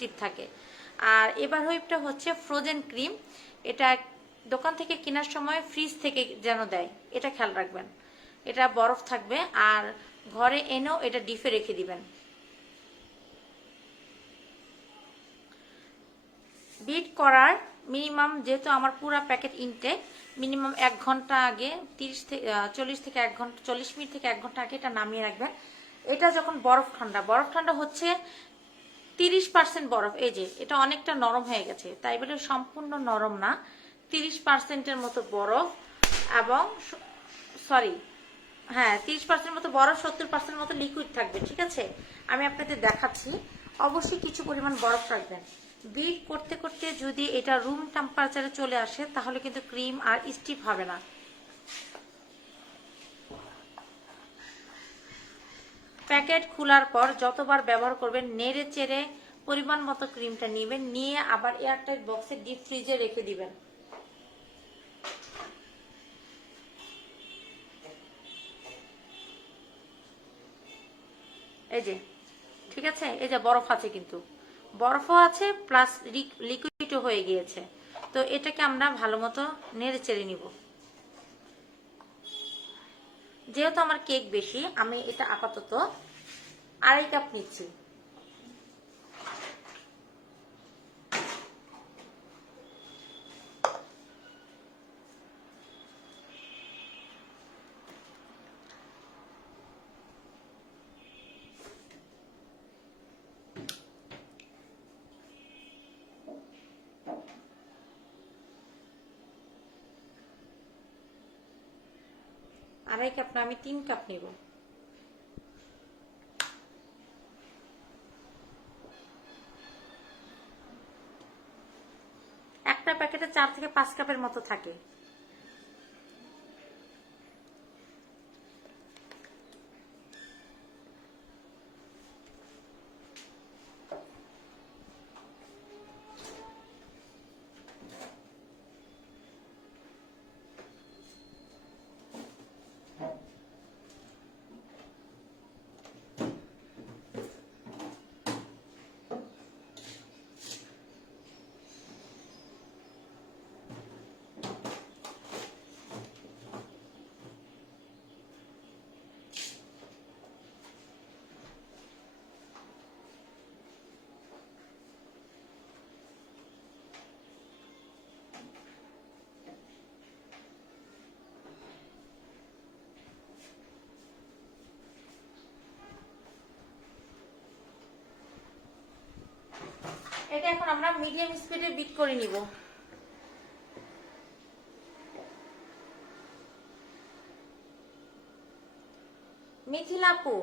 Sensitive থাকে। আর এবার হুইপটা হচ্ছে ফ্রোজেন ক্রিম, এটা দোকান থেকে কেনার সময় ফ্রিজ থেকে যেন দেয়, এটা খেয়াল রাখবেন। এটা বরফ থাকবে, আর ঘরে এনেও এটা ডিপে রেখে দিবেন। বিট করার মিনিমাম, যেহেতু আমার পুরো প্যাকেট ইনটেক, মিনিমাম 1 ঘন্টা আগে 40 থেকে 1 ঘন্টা 40 মিনিট থেকে 1 ঘন্টা আগে এটা নামিয়ে রাখবেন। এটা যখন বরফ ঠান্ডা হচ্ছে 30% বরফ, এই যে এটা অনেকটা নরম হয়ে গেছে, তাই বলে সম্পূর্ণ নরম না, 30%-এর মতো বরফ, এবং সরি হ্যাঁ 30% মতো বরফ, 70% মতো লিকুইড থাকবে। ঠিক আছে, আমি আপনাদের দেখাচ্ছি। অবশ্যই কিছু পরিমাণ বরফ রাখবেন। বিট করতে করতে যদি এটা রুম টেম্পারেচারে চলে আসে তাহলে কিন্তু ক্রিম আর স্টিফ হবে না। প্যাকেট খোলার পর যতবার ব্যবহার করবেন নেড়ে চেড়ে পরিমাণ মতো ক্রিমটা নেবেন, নিয়ে আবার এয়ারটাইট বক্সে ডিপ ফ্রিজে রেখে দিবেন। এই যে ঠিক আছে, এই যে বরফ আছে, কিন্তু বরফও আছে প্লাস লিকুইডও হয়ে গিয়েছে। তো এটাকে আমরা ভালো মতো নেড়ে চেড়ে নিব। যেহেতু আমার কেক বেশি, আমি এটা আপাতত 2.5 কাপ নিচ্ছি। আড়াই কাপ না, আমি 3 কাপ নেব। একটা প্যাকেটে 4 থেকে 5 কাপের মতো থাকে। এটা এখন আমরা মিডিয়াম স্পিডে বিট করে নিব। মিথিলা আপু,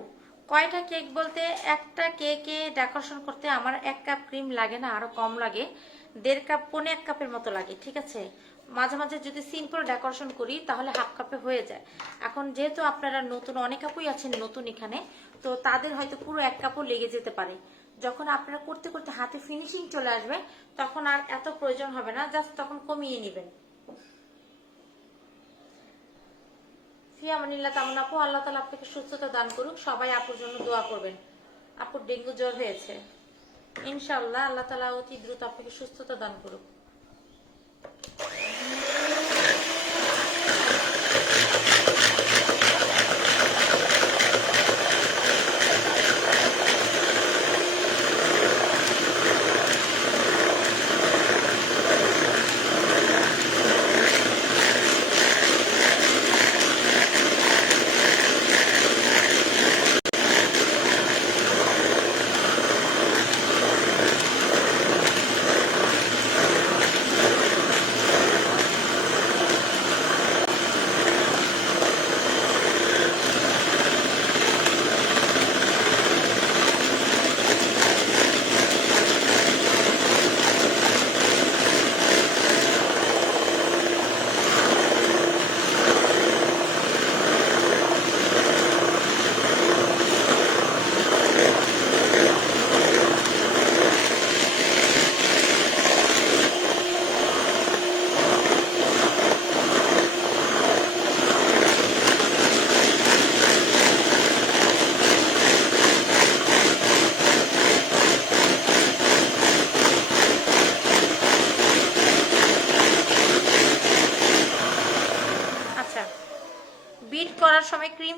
কয়টা কেক বলতে, একটা কেকে ডেকোরেশন করতে আমার 1 কাপ ক্রিম লাগে না, আরো কম লাগে, 1.5 কাপ, 1.5 কাপের মতো লাগে। ঠিক আছে, মাঝে মাঝে যদি সিম্পল ডেকোরেশন করি তাহলে 1/2 কাপে হয়ে যায়। এখন যেহেতু আপনারা নতুন, অনেক আপুই আছেন নতুন এখানে, তো তাদের হয়তো পুরো 1 কাপও লেগে যেতে পারে। যখন আপনারা করতে করতে হাতে ফিনিশিং চলে আসবে তখন আর এত প্রয়োজন হবে না, জাস্ট তখন কমিয়ে নেবেন। ফিয়ামানিল্লাহ তামন্না আপু, আল্লাহ তাআলা আপনাকে সুস্থতা দান করুক। সবাই আপুর জন্য দোয়া করবেন। আপুর ডেঙ্গু জ্বর হয়েছে, ইনশাআল্লাহ আল্লাহ তাআলা অতি দ্রুত আপনাকে সুস্থতা দান করুক।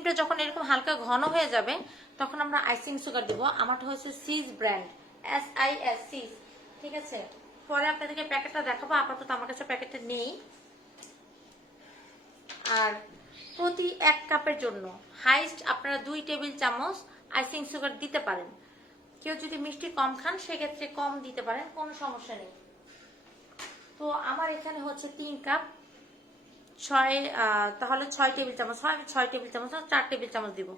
ক্রিমটা যখন এরকম হালকা ঘন হয়ে যাবে তখন আমরা আইসিং সুগার দিব। আমারটা হচ্ছে সিজ ব্র্যান্ড, SIS সিজ, ঠিক আছে। পরে আপনাদেরকে প্যাকেটটা দেখাবো, আপাতত আমার কাছে প্যাকেটটা নেই। আর প্রতি 1 কাপের জন্য হাইস্ট আপনারা 2 টেবিল চামচ আইসিং সুগার দিতে পারেন। কেউ যদি মিষ্টি কম খান সেক্ষেত্রে কম দিতে পারেন, কোনো সমস্যা নেই। তো আমার এখানে হচ্ছে 3 কাপ, 6 তাহলে 6 টেবিল চামচ হয়, 6 টেবিল চামচ 4 টেবিল চামচ দিব,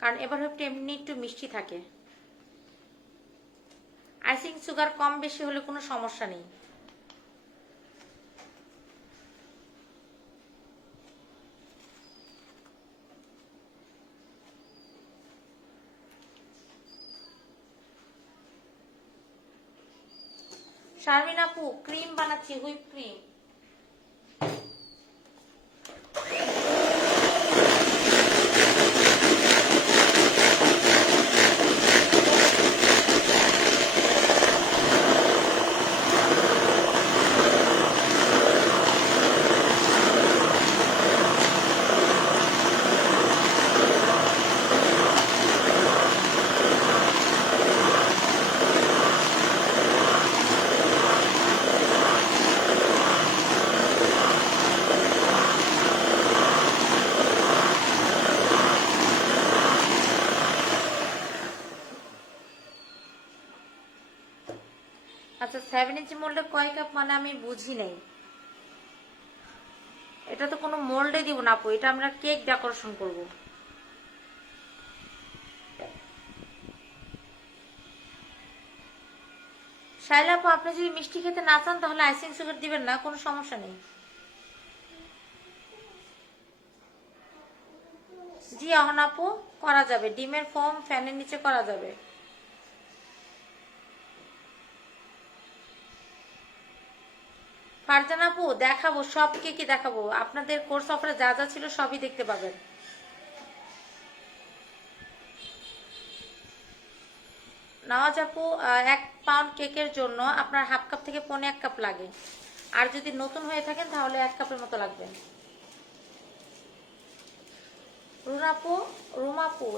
কারণ এবার হচ্ছে এমনি একটু মিষ্টি থাকে। আইসিং সুগার কম বেশি হলে কোনো সমস্যা নেই। শারমিন আপু ক্রিম বানাচ্ছি, হুইপ ক্রিম। আচ্ছা 7 ইঞ্চি মোল্ডে কয় কাপ মানে আমি বুঝি নাই। এটা তো কোনো মোল্ডে দিব না আপু, এটা আমরা কেক ডেকোরেশন করব। শাইলা আপু আপনি যদি মিষ্টি খেতে না চান তাহলে আইসিং সুগার দিবেন না, কোনো সমস্যা নেই। জি অহন আপু করা যাবে, ডিমের ফোম ফ্যানের নিচে করা যাবে। ফারজান আপু দেখাবো, সব কেকই দেখাবো, আপনাদের কোর্স অফারে যা যা ছিল সবই দেখতে পাবেন। নওয়াজ আপু 1 পাউন্ড কেকের জন্য আপনার হাফ কাপ থেকে 1.5 কাপ লাগে, আর যদি নতুন হয়ে থাকেন তাহলে 1 কাপের মতো লাগবে। রুমাপু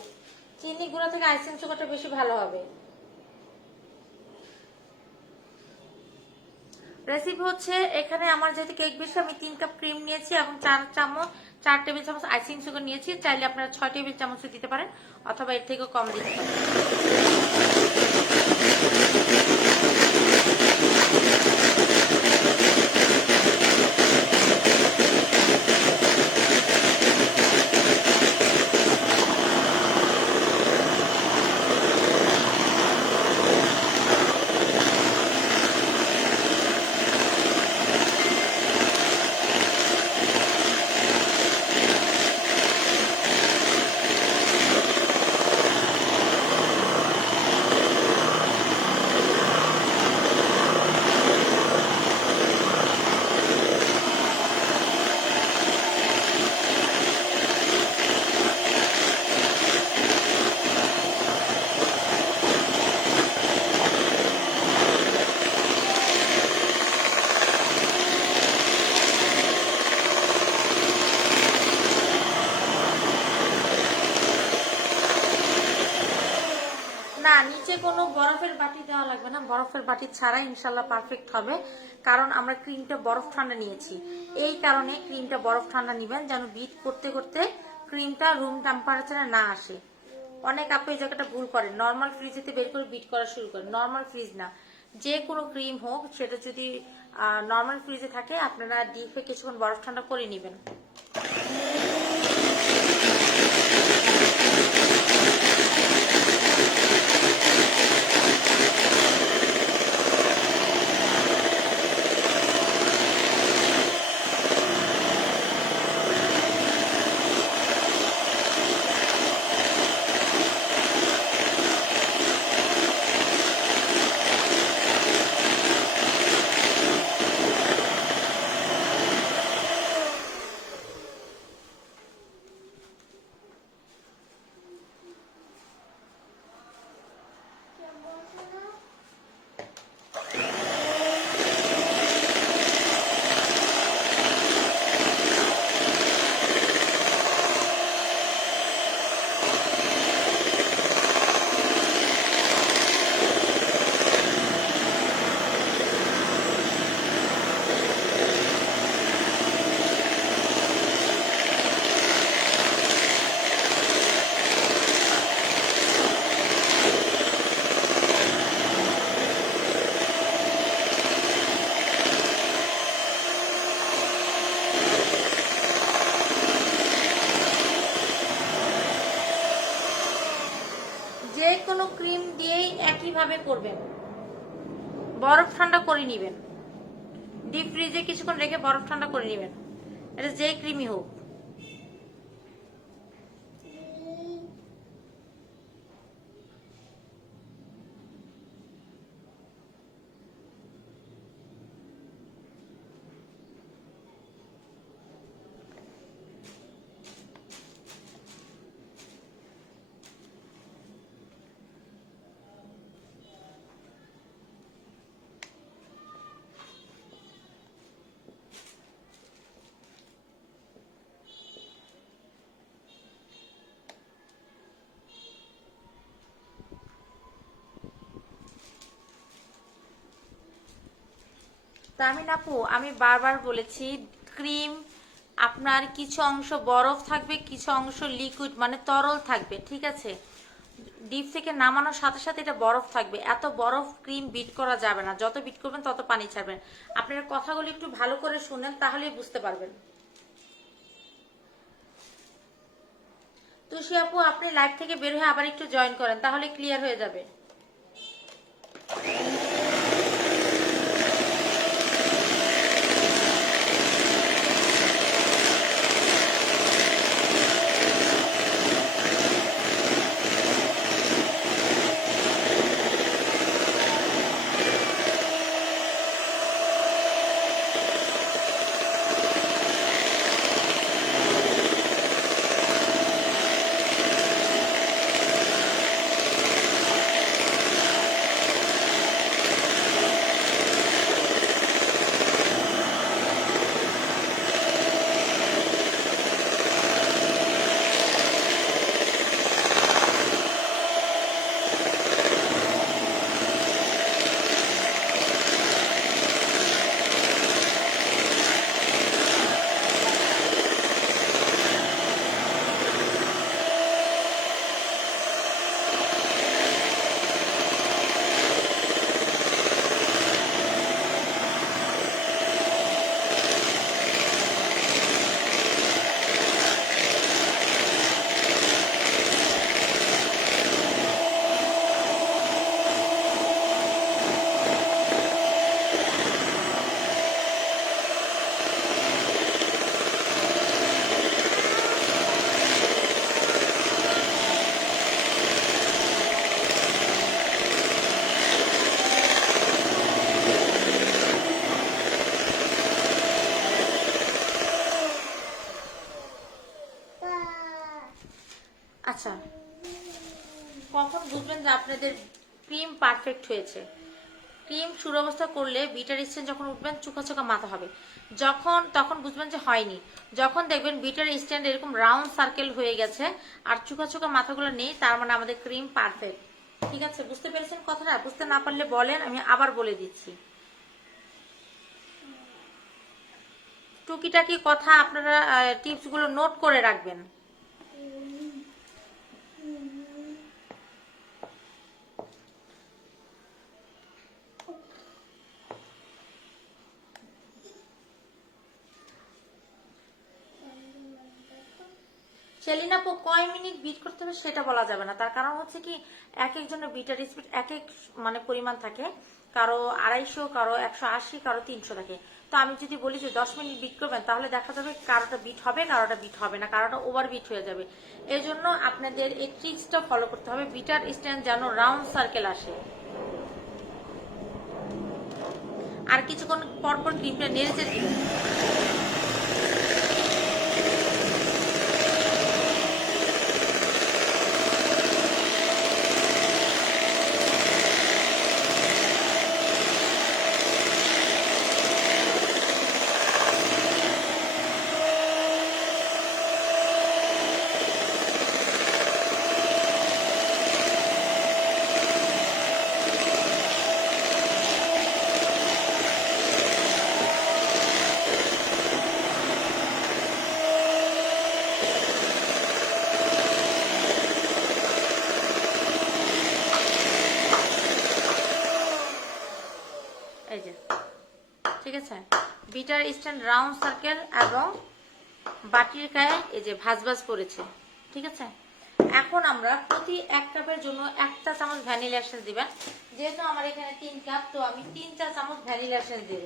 চিনি গুঁড়া থেকে আইসিং সুগারটা বেশি ভালো হবে। রেসিপি হচ্ছে এখানে আমার যেহেতু কেক বেশি, আমি 3 কাপ ক্রিম নিয়েছি এবং 4 টেবিল চামচ আইসিং সুগার নিয়েছি। চাইলে আপনারা 6 টেবিল চামচ দিতে পারেন অথবা এর থেকেও কম দিতে পারেন। না নিচে কোনো বরফের বাটি দেওয়া লাগবে না, বরফের বাটি ছাড়া ইনশাল্লাহ পারফেক্ট হবে, কারণ আমরা ক্রিমটা বরফ ঠান্ডা নিয়েছি। এই কারণে ক্রিমটা বরফ ঠান্ডা নিবেন যেন বিট করতে করতে ক্রিমটা রুম টেম্পারেচারে না আসে। অনেক আপু এই জায়গাটা ভুল করেন, নর্মাল ফ্রিজেতে বের করে বিট করা শুরু করেন। নর্মাল ফ্রিজ না, যে কোনো ক্রিম হোক সেটা যদি নর্মাল ফ্রিজে থাকে আপনারা ডিপে কিছুক্ষণ বরফ ঠান্ডা করে নেবেন। করবেন, বরফ ঠান্ডা করে নেবেন, ডিপ ফ্রিজে কিছুক্ষণ রেখে বরফ ঠান্ডা করে নেবেন, এটা যেই ক্রিমি হোক। তারমিন আপু, আমি বারবার বলেছি ক্রিম আপনার কিছু অংশ বরফ থাকবে, কিছু অংশ লিকুইড মানে তরল থাকবে, ঠিক আছে? ডিপ থেকে নামানোর সাথে সাথে এটা বরফ থাকবে, এত বরফ ক্রিম বিট করা যাবে না, যত বিট করবেন তত পানি ছাড়বেন। আপনার কথাগুলো একটু ভালো করে শুনেন, তাহলেই বুঝতে পারবেন। তুষি আপু, আপনি লাইভ থেকে বের হয়ে আবার একটু জয়েন করেন, তাহলে ক্লিয়ার হয়ে যাবে। আচ্ছা, কখন বুঝবেন যে আপনাদের ক্রিম পারফেক্ট হয়েছে? ক্রিম শুরু অবস্থা করলে বিটার স্টেন যখন উঠবেন চোখা চোখা মাথা হবে, তখন বুঝবেন যে হয়নি। যখন দেখবেন বিটার স্ট্যান্ড এরকম রাউন্ড সার্কেল হয়ে গেছে আর চোখা চোখা মাথাগুলো নেই, তার মানে আমাদের ক্রিম পারফেক্ট। ঠিক আছে, বুঝতে পেরেছেন কথাটা? বুঝতে না পারলে বলেন, আমি আবার বলে দিচ্ছি। টুকিটাকি কথা আপনারা টিপস গুলো নোট করে রাখবেন। সেলিনা আপু, কয় মিনিট বিট করতে হবে সেটা বলা যাবে না, তার কারণ হচ্ছে কি এক একজনের বিটার স্পিড এক এক মানে পরিমাণ থাকে, কারো 250, কারো 180, কারো 300 থাকে। তো আমি যদি বলি যে 10 মিনিট বিট করবেন, তাহলে দেখা যাবে কারোটা বিট হবে, কারোটা বিট হবে না, কারোটা ওভার বিট হয়ে যাবে। এই জন্য আপনাদের এই ট্রিক্সটা ফলো করতে হবে, বিটার স্ট্যান্ড যেন রাউন্ড সার্কেল আসে। আর কিছুক্ষণ পরপর ক্রিমটা নেড়ে দিবেন। এই যে ঠিক আছে, বিটার স্ট্যান্ড রাউন্ড সার্কেল এবং বাটির গায়ে এই যে ভাঁজ ভাঁজ পড়েছে, ঠিক আছে? এখন আমরা প্রতি 1 কাপের জন্য 1 চা চামচ ভ্যানিলা এসেন্স দিবেন। যেহেতু আমার এখানে 3 কাপ, তো আমি 3 চা চামচ ভ্যানিলা এসেন্স দেব।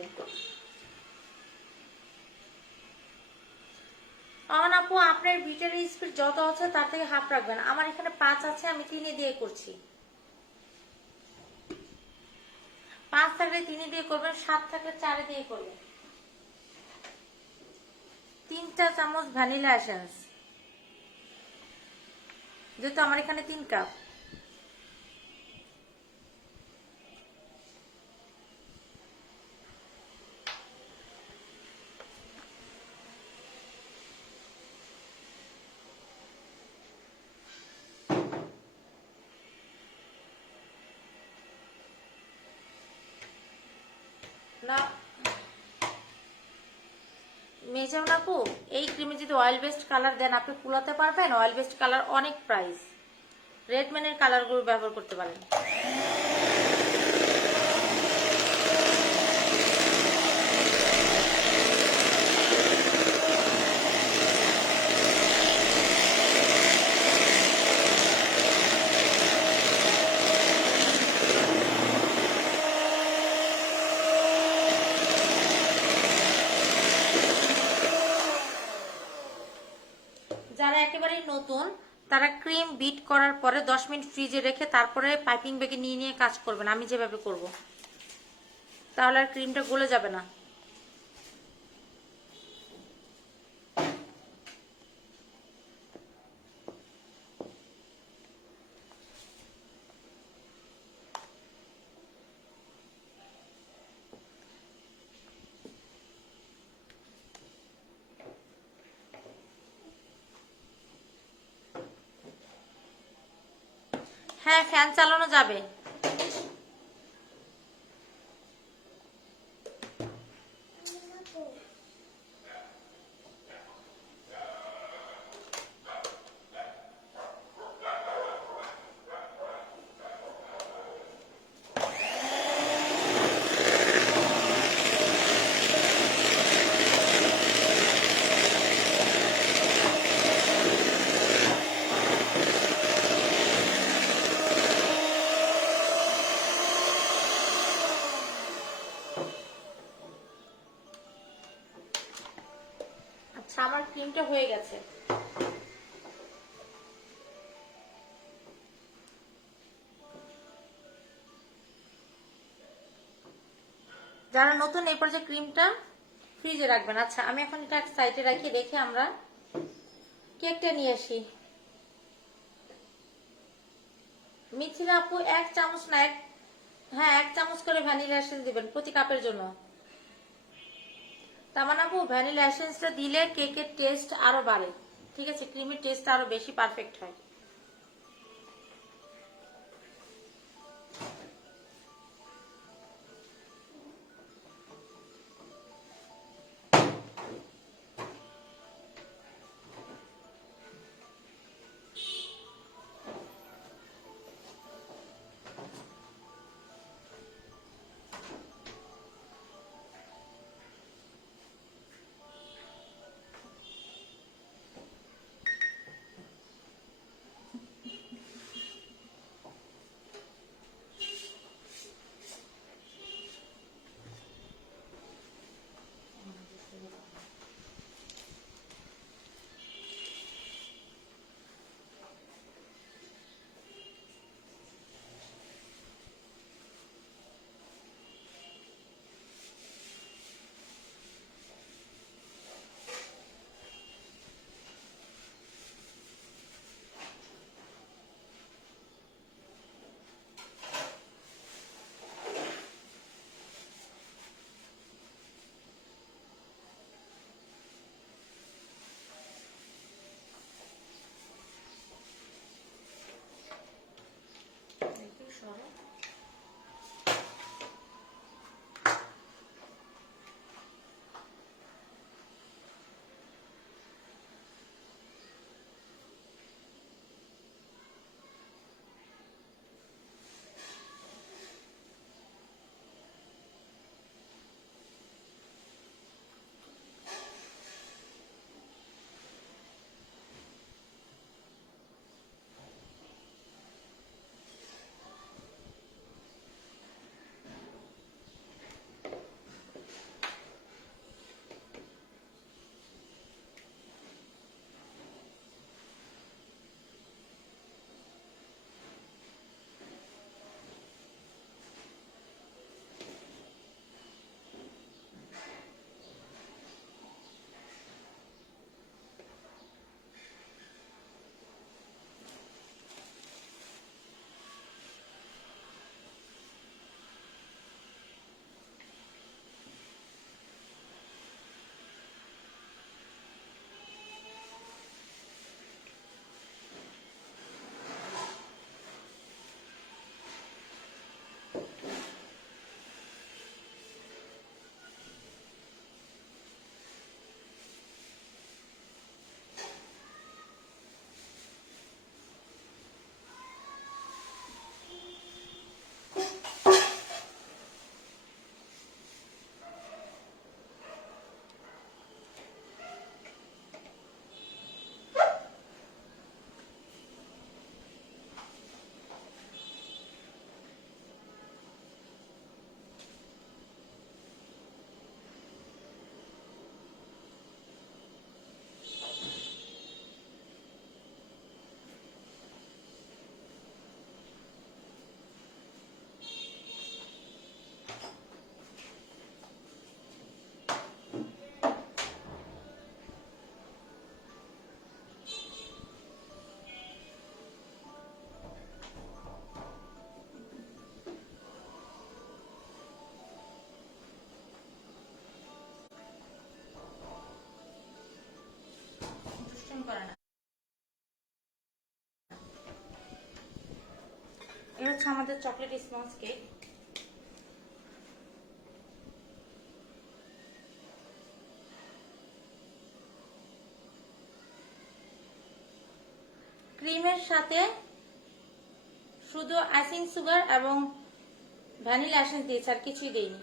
আমার আপু, আপনার বিটের স্পিড যত আছে তার থেকে হাফ রাখবেন। আমার এখানে 5 আছে, আমি 3 দিয়ে করছি। 5 থাকলে 3 দিয়ে করবেন, 7 থাকলে 4 দিয়ে করবেন। 3 চা চামচ ভ্যানিলা এসেন্স, যেহেতু আমার এখানে 3 কাপ। না মেজাও না আপু, এই ক্রিমে যদি অয়েল বেসড কালার দেন আপনি কুলাতে পারবেন। অয়েল বেসড কালার অনেক প্রাইস, রেডম্যানের কালারগুলো ব্যবহার করতে পারেন। যারা একেবারেই নতুন তারা ক্রিম বিট করার পরে 10 মিনিট ফ্রিজে রেখে তারপরে পাইপিং ব্যাগে নিয়ে নিয়ে কাজ করবেন, আমি যেভাবে করব, তাহলে আর ক্রিমটা গলে যাবে না। হ্যাঁ, ফ্যান চালানো যাবে। আচ্ছা, আমার ক্রিমটা হয়ে গেছে। যারা নতুন এই পর্যায়ে ক্রিমটা ফ্রিজে রাখবেন। আচ্ছা, আমি এখন এটা এক সাইডে রাখি, রেখে আমরা কেকটা নিয়ে আসি। মিথিলা আপু 1 চামচ না, হ্যাঁ 1 চামচ করে ভ্যানিলা এসেন্স দিবেন প্রতি কাপের জন্য। তামান আপু, ভ্যানিলা এসেন্সটা দিলে কেকের টেস্ট আরো বাড়ে, ঠিক আছে, ক্রিমের টেস্ট আরো বেশি পারফেক্ট হয়। হচ্ছে আমাদের চকলেট স্পঞ্জ কেক। ক্রিমের সাথে শুধু আইসিং সুগার এবং ভ্যানিলা এসেন্স দিয়েছি, আর কিছুই দেইনি।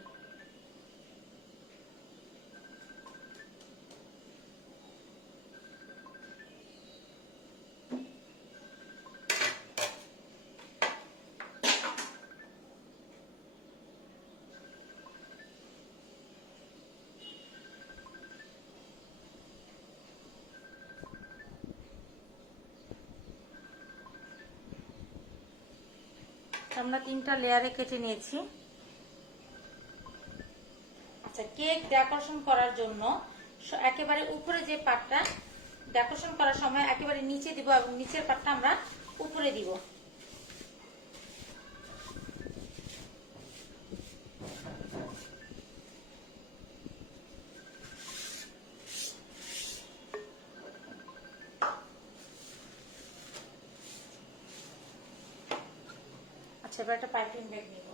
আমরা 3টা লেয়ারে কেটে নিয়েছি। আচ্ছা, কেক ডেকোরেশন করার জন্য একেবারে উপরে যে পার্টটা ডেকোরেশন করার সময় একেবারে নিচে দিব এবং নিচের পার্টটা আমরা উপরে দিব। আচ্ছা, এবার একটা পাইপিং ব্যাগ নিব।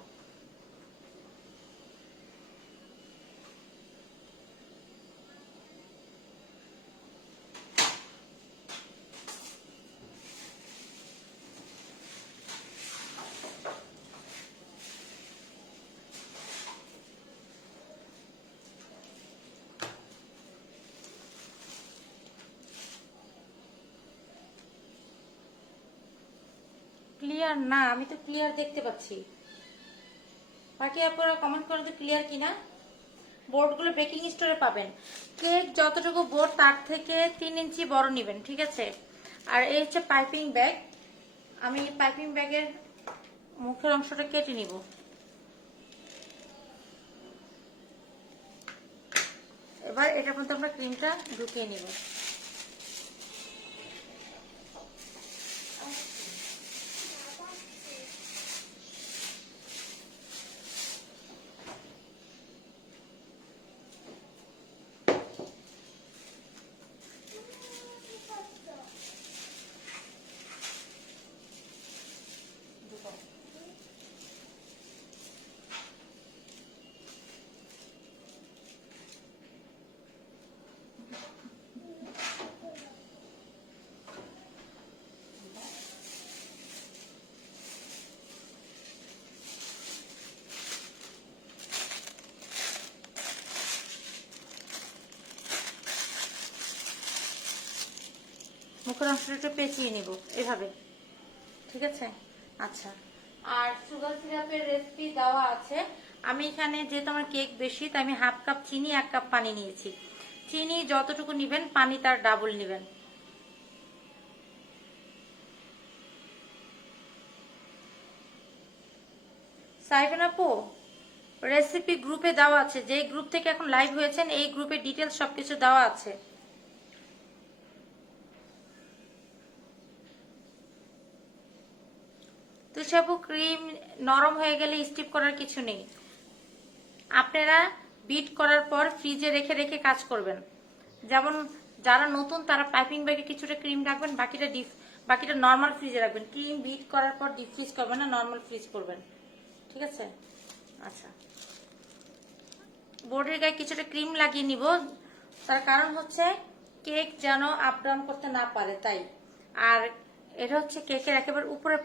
ক্লিয়ার না? আমি তো ক্লিয়ার দেখতে পাচ্ছি। বাকি আপনারা কমেন্ট করে তো ক্লিয়ার কিনা। বোর্ডগুলো বেকিং স্টোরে পাবেন। কেক যতটুকু বোর্ড তার থেকে 3 ইঞ্চি বড় নেবেন, ঠিক আছে? আর এই হচ্ছে পাইপিং ব্যাগ। আমি পাইপিং ব্যাগের মুখের অংশটা কেটে নিব। এবার এটার মধ্যে আমরা ক্রিমটা ঢুকিয়ে নিব। মুখের অংশটা একটু পেঁচিয়ে নিব এভাবে, ঠিক আছে? আচ্ছা, আর সুগার সিরাপের রেসিপি দেওয়া আছে। আমি এখানে যেহেতু আমার কেক বেশি তাই আমি 1/2 কাপ চিনি 1 কাপ পানি নিয়েছি। চিনি যতটুকু নিবেন পানি তার ডাবল নিবেন। সাইফান আপু, রেসিপি গ্রুপে দেওয়া আছে। যে গ্রুপ থেকে এখন লাইভ হয়েছেন এই গ্রুপে ডিটেলস সবকিছু দেওয়া আছে। তুষাপু, ক্রিম নরম হয়ে গেলে স্টিপ করার কিছু নেই। আপনারা বিট করার পর ফ্রিজে রেখে রেখে কাজ করবেন। যেমন যারা নতুন তারা পাইপিং ব্যাগে কিছুটা ক্রিম রাখবেন, বাকিটা নর্মাল ফ্রিজে রাখবেন। ক্রিম বিট করার পর ডিপ ফ্রিজ করবেন না, নর্মাল ফ্রিজ করবেন, ঠিক আছে? আচ্ছা, বোর্ডের গায়ে কিছুটা ক্রিম লাগিয়ে নিব। তার কারণ হচ্ছে কেক যেন আপ ডাউন করতে না পারে তাই। আর এটা হচ্ছে কেকের একেবারে উপরে